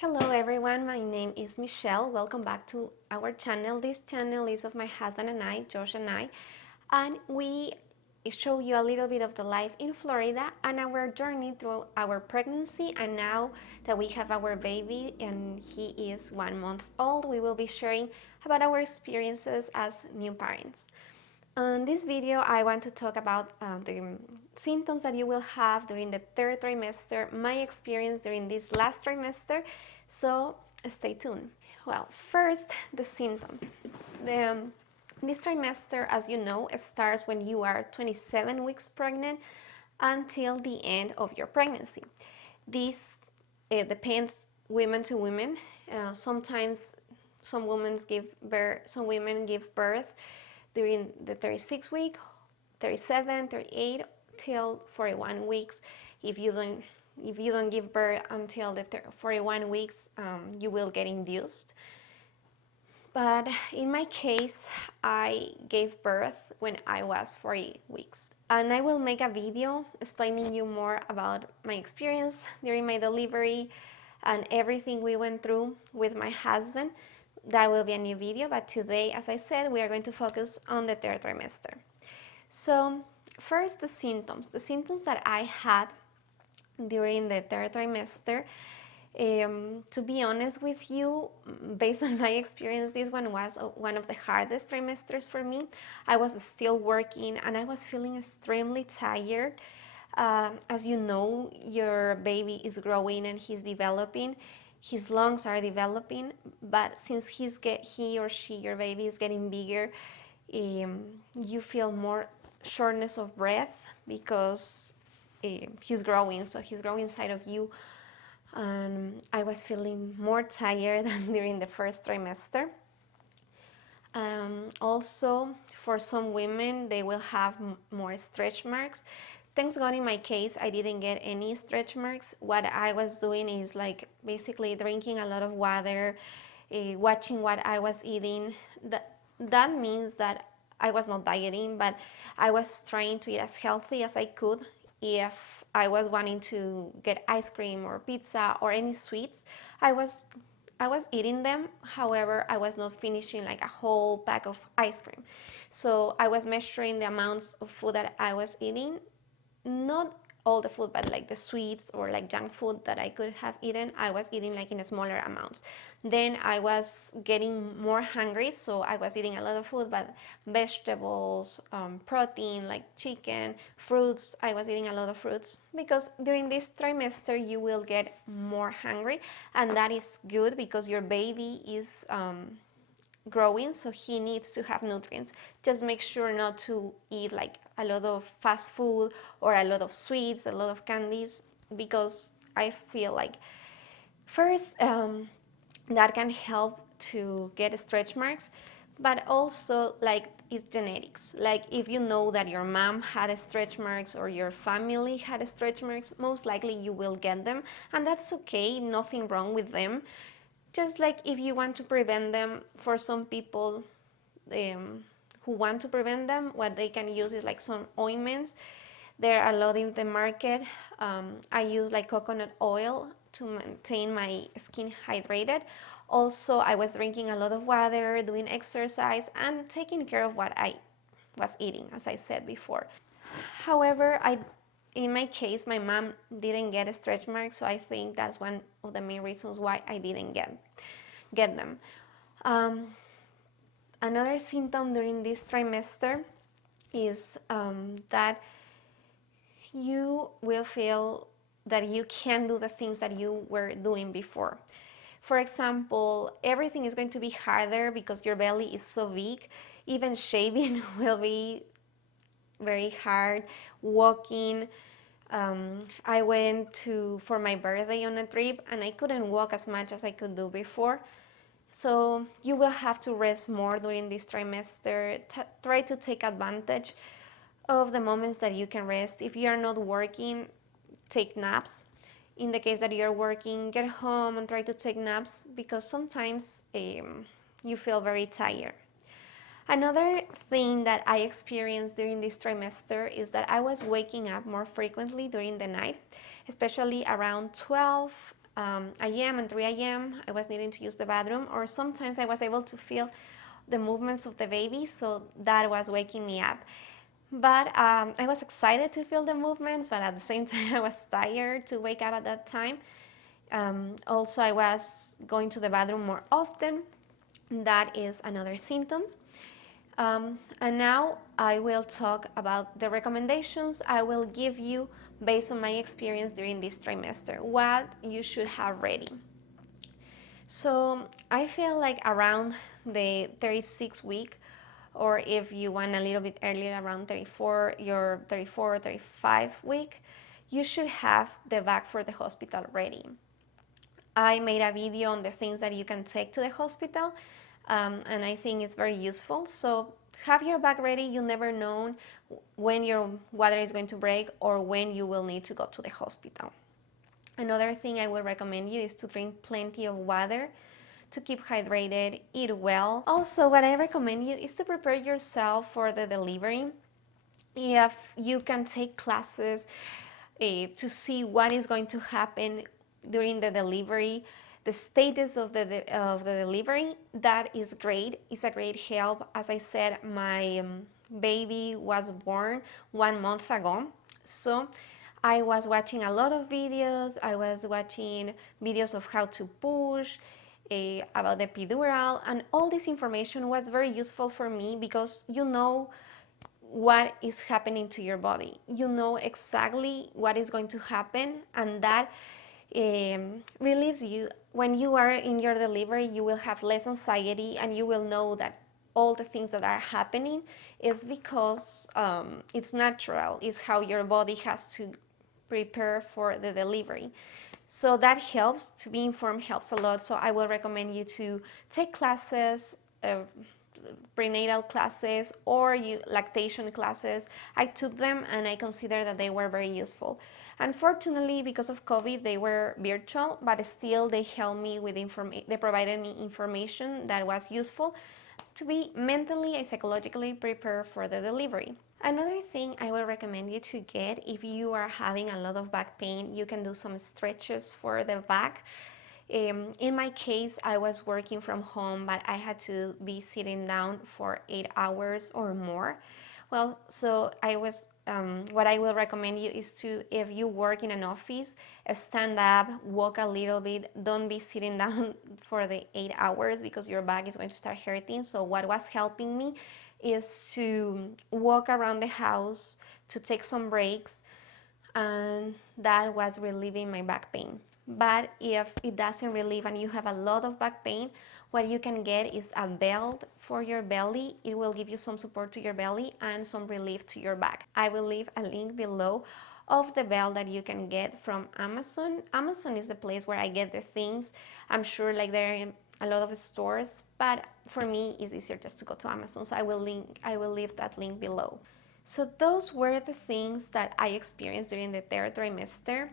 Hello everyone, my name is Michelle. Welcome back to our channel. This channel is of my husband and I, Josh and I, and we show you a little bit of the life in Florida and our journey through our pregnancy. And now that we have our baby and he is 1 month old, we will be sharing about our experiences as new parents. In this video, I want to talk about the symptoms that you will have during the third trimester, my experience during this last trimester, so stay tuned. Well, first, the symptoms. This trimester, as you know, starts when you are 27 weeks pregnant until the end of your pregnancy. This depends women to women. Sometimes some women give birth during the 36 week, 37, 38 till 41 weeks. If you don't give birth until the 41 weeks, you will get induced. But in my case, I gave birth when I was 40 weeks. And I will make a video explaining you more about my experience during my delivery and everything we went through with my husband. That will be a new video, but today, as I said, we are going to focus on the third trimester. So first, the symptoms that I had during the third trimester. To be honest with you, based on my experience, this one was one of the hardest trimesters for me. I was still working and I was feeling extremely tired. As you know, your baby is growing and he's developing. His lungs are developing, but since your baby is getting bigger, you feel more shortness of breath because he's growing, so he's growing inside of you. And I was feeling more tired than during the first trimester. Also, for some women, they will have more stretch marks. Thanks God, in my case, I didn't get any stretch marks. What I was doing is like basically drinking a lot of water, watching what I was eating. That means that I was not dieting, but I was trying to eat as healthy as I could. If I was wanting to get ice cream or pizza or any sweets, I was eating them. However, I was not finishing like a whole pack of ice cream. So I was measuring the amounts of food that I was eating. Not all the food, but like the sweets or like junk food that I could have eaten, I was eating like in smaller amounts. Then I was getting more hungry, so I was eating a lot of food, but vegetables, protein like chicken, fruits. I was eating a lot of fruits because during this trimester you will get more hungry, and that is good because your baby is growing, so he needs to have nutrients. Just make sure not to eat like a lot of fast food or a lot of sweets, a lot of candies, because I feel like first that can help to get stretch marks, but also like it's genetics. Like if you know that your mom had stretch marks or your family had stretch marks, most likely you will get them, and that's okay, nothing wrong with them. Just like if you want to prevent them, for some people who want to prevent them, what they can use is like some ointments. There are a lot in the market. I use like coconut oil to maintain my skin hydrated. Also, I was drinking a lot of water, doing exercise, and taking care of what I was eating, as I said before. However, in my case, my mom didn't get a stretch mark, so I think that's one of the main reasons why I didn't get them. Another symptom during this trimester is that you will feel that you can't do the things that you were doing before. For example, everything is going to be harder because your belly is so big. Even shaving will be very hard. Walking, I went for my birthday on a trip and I couldn't walk as much as I could do before. So you will have to rest more during this trimester. Try to take advantage of the moments that you can rest. If you are not working, take naps. In the case that you're working, get home and try to take naps because sometimes you feel very tired. Another thing that I experienced during this trimester is that I was waking up more frequently during the night, especially around 12 a.m. and 3 a.m. I was needing to use the bathroom, or sometimes I was able to feel the movements of the baby, so that was waking me up. But I was excited to feel the movements, but at the same time I was tired to wake up at that time. Also, I was going to the bathroom more often. That is another symptom. And now I will talk about the recommendations I will give you based on my experience during this trimester, what you should have ready. So I feel like around the 36 week, or if you want a little bit earlier, around 34, your 34 or 35 week, you should have the bag for the hospital ready. I made a video on the things that you can take to the hospital, and I think it's very useful. So have your bag ready. You never know when your water is going to break or when you will need to go to the hospital. Another thing I would recommend you is to drink plenty of water, to keep hydrated, eat well. Also, what I recommend you is to prepare yourself for the delivery. If you can take classes to see what is going to happen during the delivery, the status of the delivery, that is great. It's a great help. As I said, my baby was born 1 month ago, so I was watching a lot of videos. I was watching videos of how to push, about the epidural, and all this information was very useful for me because you know what is happening to your body. You know exactly what is going to happen, and that relieves you. When you are in your delivery, you will have less anxiety, and you will know that all the things that are happening is because it's natural. It's how your body has to prepare for the delivery. So that helps. To be informed helps a lot. So I will recommend you to take classes, prenatal classes, or lactation classes. I took them and I consider that they were very useful. Unfortunately, because of COVID, they were virtual, but still they helped me with they provided me information that was useful to be mentally and psychologically prepared for the delivery. Another thing I would recommend you to get, if you are having a lot of back pain, you can do some stretches for the back. In my case, I was working from home, but I had to be sitting down for 8 hours or more. Well, so what I will recommend you is to, if you work in an office, stand up, walk a little bit. Don't be sitting down for the 8 hours because your back is going to start hurting. So what was helping me is to walk around the house, to take some breaks, and that was relieving my back pain. But if it doesn't relieve and you have a lot of back pain, what you can get is a belt for your belly. It will give you some support to your belly and some relief to your back. I will leave a link below of the belt that you can get from Amazon. Amazon is the place where I get the things. I'm sure like there are a lot of stores, but for me it's easier just to go to Amazon. So I will leave that link below. So those were the things that I experienced during the third trimester.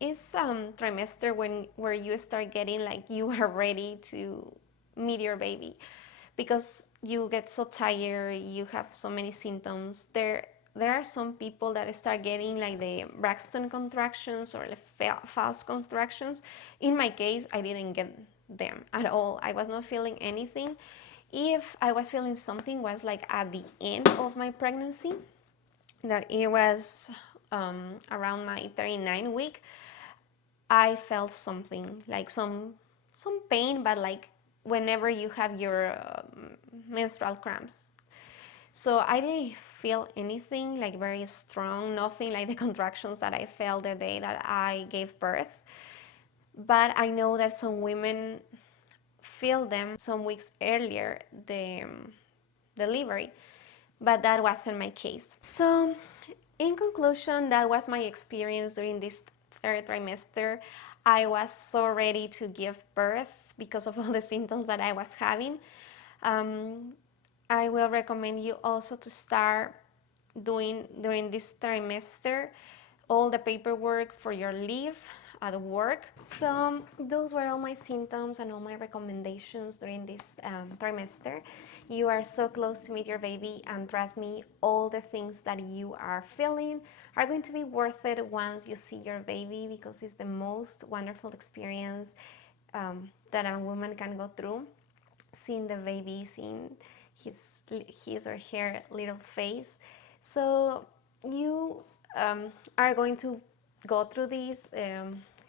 It's trimester where you start getting like you are ready to meet your baby, because you get so tired, you have so many symptoms. There are some people that start getting like the Braxton contractions or the false contractions. In my case, I didn't get them at all. I was not feeling anything. If I was feeling something, was like at the end of my pregnancy, that it was around my 39th week. I felt something like some pain, but like whenever you have your menstrual cramps. So I didn't feel anything like very strong, nothing like the contractions that I felt the day that I gave birth. But I know that some women feel them some weeks earlier, the delivery, but that wasn't my case. So in conclusion, that was my experience during this third trimester. I was so ready to give birth because of all the symptoms that I was having. I will recommend you also to start doing during this trimester all the paperwork for your leave. at work. So those were all my symptoms and all my recommendations during this trimester. You are so close to meet your baby, and trust me, all the things that you are feeling are going to be worth it once you see your baby, because it's the most wonderful experience that a woman can go through. Seeing the baby, seeing his or her little face. So you are going to go through this,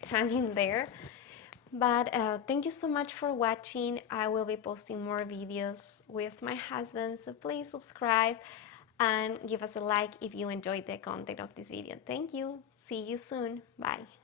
hanging there. But thank you so much for watching. I will be posting more videos with my husband, so please subscribe and give us a like if you enjoyed the content of this video. Thank you. See you soon. Bye.